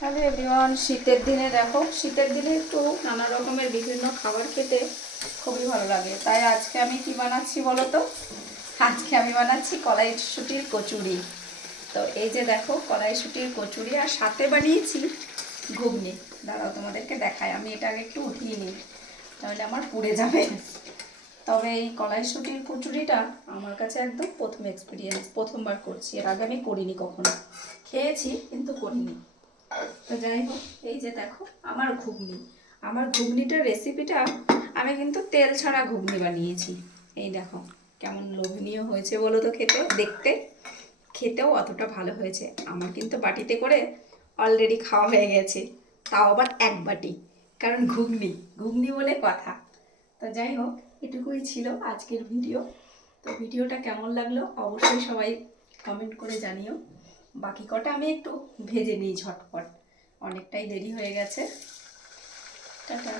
Hello everyone, শীতের দিনে দেখো, শীতের দিনে একটু নানা রকমের বিভিন্ন খাবার খেতে খুবই ভালো লাগে। তাই আজকে আমি কি বানাচ্ছি বলো তো? আজকে আমি বানাচ্ছি কড়াইশুঁটির কচুরি। তো এই যে দেখো, কড়াইশুঁটির কচুরি আর সাথে বানিয়েছি ঘুগনি। দাঁড়াও তোমাদেরকে দেখাই, আমি এটা আগে একটু উঠিয়ে নিই, তাহলে আমার পুড়ে যাবে। তবে এই কড়াইশুঁটির কচুরিটা আমার কাছে একদম প্রথম এক্সপিরিয়েন্স, প্রথমবার করছি। এর আগে আমি করিনি কখনো, খেয়েছি কিন্তু করিনি। তো যাই হোক, এই যে দেখো আমার ঘুগনি, আমার ঘুগনিটার রেসিপিটা আমি কিন্তু তেল ছাড়া ঘুগনি বানিয়েছি। এই দেখো কেমন লোভনীয় হয়েছে বলো তো, খেতে, দেখতে, খেতেও অতটা ভালো হয়েছে। আমার কিন্তু বাটিতে করে অলরেডি খাওয়া হয়ে গেছে, তাও আবার এক বাটি, কারণ ঘুগনি ঘুগনি বলে কথা। তো যাই হোক, এটুকুই ছিল আজকের ভিডিও। তো ভিডিওটা কেমন লাগলো অবশ্যই সবাই কমেন্ট করে জানিও। বাকি কটা আমি একটু ভেজে নিই ঝটপট, অনেকটাই দেরি হয়ে গেছে। টাটা।